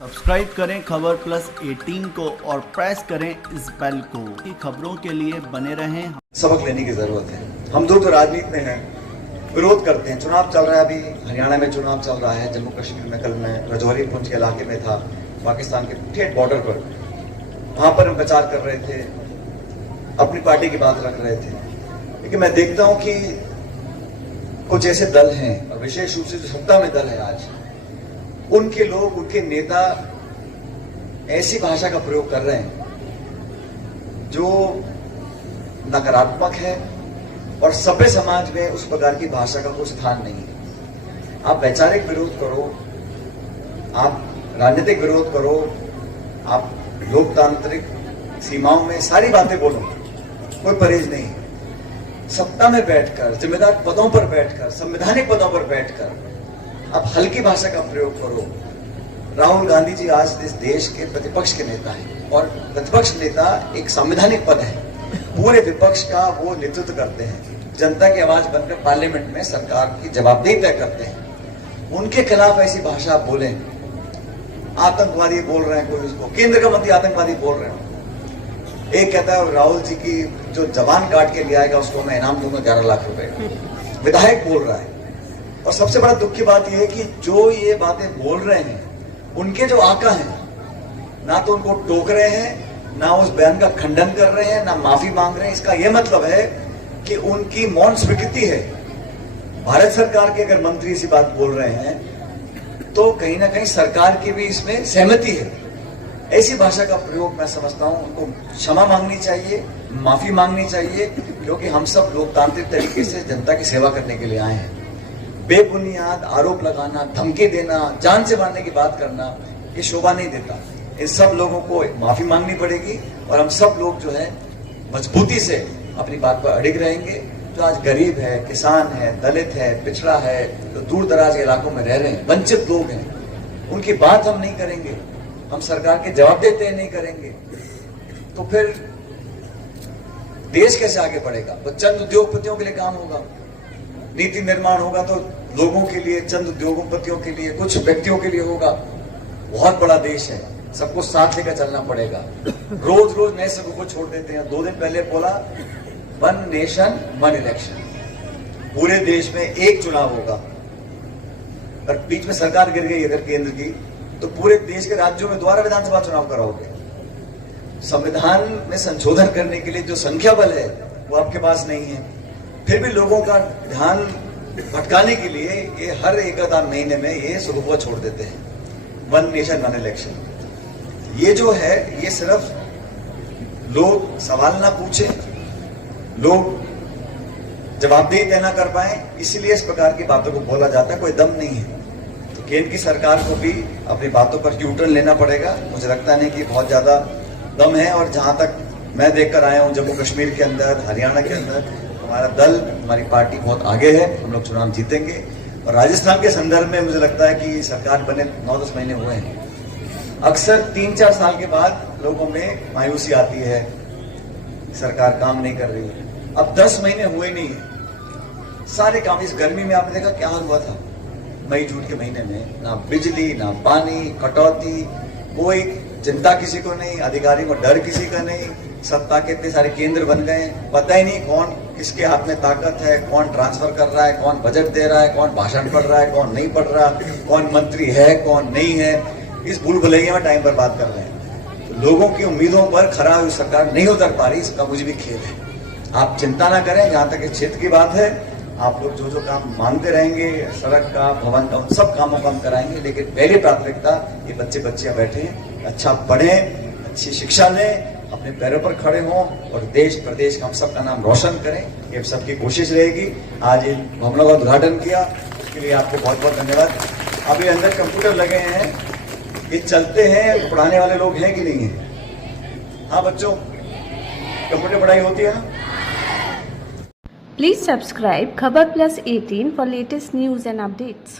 Subscribe करें खबर plus 18 को और प्रेस करें इस बेल को। खबरों के लिए बने रहें। सबक लेने की जरूरत है। हम दो तो राजनीति में हैं, विरोध करते हैं। चुनाव चल रहा है, अभी हरियाणा में चुनाव चल रहा है, जम्मू कश्मीर में। कल मैं रजौरी पुंछ के इलाके में था, पाकिस्तान के ठेठ बॉर्डर पर। वहां पर हम प्रचार कर रहे थे, अपनी पार्टी की बात रख रहे थे। लेकिन मैं देखता हूं कि कुछ ऐसे दल हैं, और विशेष रूप से जो सत्ता में दल है आज, उनके लोग, उनके नेता ऐसी भाषा का प्रयोग कर रहे हैं जो नकारात्मक है, और सभ्य समाज में उस प्रकार की भाषा का कोई स्थान नहीं है। आप वैचारिक विरोध करो, आप राजनीतिक विरोध करो, आप लोकतांत्रिक सीमाओं में सारी बातें बोलो, कोई परहेज नहीं। सत्ता में बैठकर, जिम्मेदार पदों पर बैठकर, संवैधानिक पदों पर बैठकर आप हल्की भाषा का प्रयोग करो। राहुल गांधी जी आज इस देश के प्रतिपक्ष के नेता हैं, और प्रतिपक्ष नेता एक संवैधानिक पद है। पूरे विपक्ष का वो नेतृत्व करते हैं, जनता की आवाज बनकर पार्लियामेंट में सरकार की जवाबदेही तय करते हैं। उनके खिलाफ ऐसी भाषा बोलें, आतंकवादी बोल रहे हैं, कोई उसको केंद्र का मंत्री आतंकवादी बोल रहे हो। एक कहता है राहुल जी की जो जवान काट के ले आएगा उसको मैं इनाम दूंगा 11 लाख रुपए का, विधायक बोल रहा है। और सबसे बड़ा दुख की बात यह है कि जो ये बातें बोल रहे हैं, उनके जो आका हैं, ना तो उनको टोक रहे हैं, ना उस बयान का खंडन कर रहे हैं, ना माफी मांग रहे हैं। इसका यह मतलब है कि उनकी मौन स्वीकृति है। भारत सरकार के अगर मंत्री ऐसी बात बोल रहे हैं तो कहीं ना कहीं सरकार की भी इसमें सहमति है। ऐसी भाषा का प्रयोग मैं समझता हूं उनको क्षमा मांगनी चाहिए, माफी मांगनी चाहिए, क्योंकि हम सब लोकतांत्रिक तरीके से जनता की सेवा करने के लिए आए हैं। बेबुनियाद आरोप लगाना, धमकी देना, जान से मारने की बात करना, ये शोभा नहीं देता। इन सब लोगों को माफी मांगनी पड़ेगी, और हम सब लोग जो है मजबूती से अपनी बात पर अड़िग रहेंगे। जो आज गरीब है, किसान है, दलित है, पिछड़ा है, जो दूर दराज के इलाकों में रह रहे हैं, वंचित लोग हैं, उनकी बात हम नहीं करेंगे, हम सरकार के जवाबदेही तय नहीं करेंगे, तो फिर देश कैसे आगे बढ़ेगा? तो चंद उद्योगपतियों के लिए काम होगा, नीति निर्माण होगा तो लोगों के लिए, चंद उद्योगपतियों के लिए, कुछ व्यक्तियों के लिए होगा। बहुत बड़ा देश है, सबको साथ लेकर चलना पड़ेगा। रोज रोज नए सबको को छोड़ देते हैं। 2 दिन पहले बोला 1 नेशन 1 इलेक्शन, पूरे देश में एक चुनाव होगा। और बीच में सरकार गिर गई अगर केंद्र की, तो पूरे देश के राज्यों में दोबारा विधानसभा चुनाव कराओगे। संविधान में संशोधन करने के लिए जो संख्या बल है वो आपके पास नहीं है। फिर भी लोगों का ध्यान भटकाने के लिए ये हर एक आध महीने में ये सुबह छोड़ देते हैं 1 नेशन 1 इलेक्शन। ये जो है, ये सिर्फ लोग सवाल ना पूछे, लोग जवाबदेही तय ना कर पाए, इसीलिए इस प्रकार की बातों को बोला जाता है। कोई दम नहीं है। तो केंद्र की सरकार को भी अपनी बातों पर यूटर्न लेना पड़ेगा। मुझे लगता नहीं कि बहुत ज्यादा दम है। और जहां तक मैं देखकर आया हूं, जम्मू कश्मीर के अंदर, हरियाणा के अंदर हमारा दल, हमारी पार्टी बहुत आगे है। हम लोग चुनाव जीतेंगे। और राजस्थान के संदर्भ में मुझे लगता है कि सरकार बने 9-10 महीने हुए हैं। अक्सर 3-4 साल के बाद लोगों में मायूसी आती है, सरकार काम नहीं कर रही है। अब 10 महीने हुए नहीं है, सारे काम। इस गर्मी में आपने देखा क्या हाल हुआ था मई जून के महीने में? ना बिजली, ना पानी, कटौती, कोई चिंता किसी को नहीं, अधिकारी को डर किसी का नहीं। सत्ता के इतने सारे केंद्र बन गए, पता ही नहीं कौन किसके हाथ में ताकत है, कौन ट्रांसफर कर रहा है, कौन बजट दे रहा है, कौन भाषण पढ़ रहा है, कौन नहीं पढ़ रहा, कौन मंत्री है, कौन नहीं है। इस भूल भुलैया में टाइम पर बात कर रहे हैं। तो लोगों की उम्मीदों पर खरा हुई सरकार नहीं उतर पा रही, इसका मुझे भी खेद है। आप चिंता ना करें। जहां तक इस क्षेत्र की बात है, आप लोग जो जो काम मांगते रहेंगे, सड़क का, भवन का, उन सब कामों का हम कराएंगे। लेकिन पहली प्राथमिकता ये बच्चे बच्चियां बैठे हैं, अच्छा पढ़ें, अच्छी शिक्षा लें, अपने पैरों पर खड़े हों, और देश प्रदेश का हम सबका नाम रोशन करें। ये सबकी कोशिश रहेगी। आज इन भवनों का उद्घाटन किया, उसके लिए आपको बहुत बहुत धन्यवाद। अभी अंदर कंप्यूटर लगे हैं, ये चलते हैं, पढ़ाने वाले लोग हैं कि नहीं है? हाँ बच्चों, कंप्यूटर पढ़ाई होती है ना? Please subscribe Khabar Plus 18 for latest news and updates.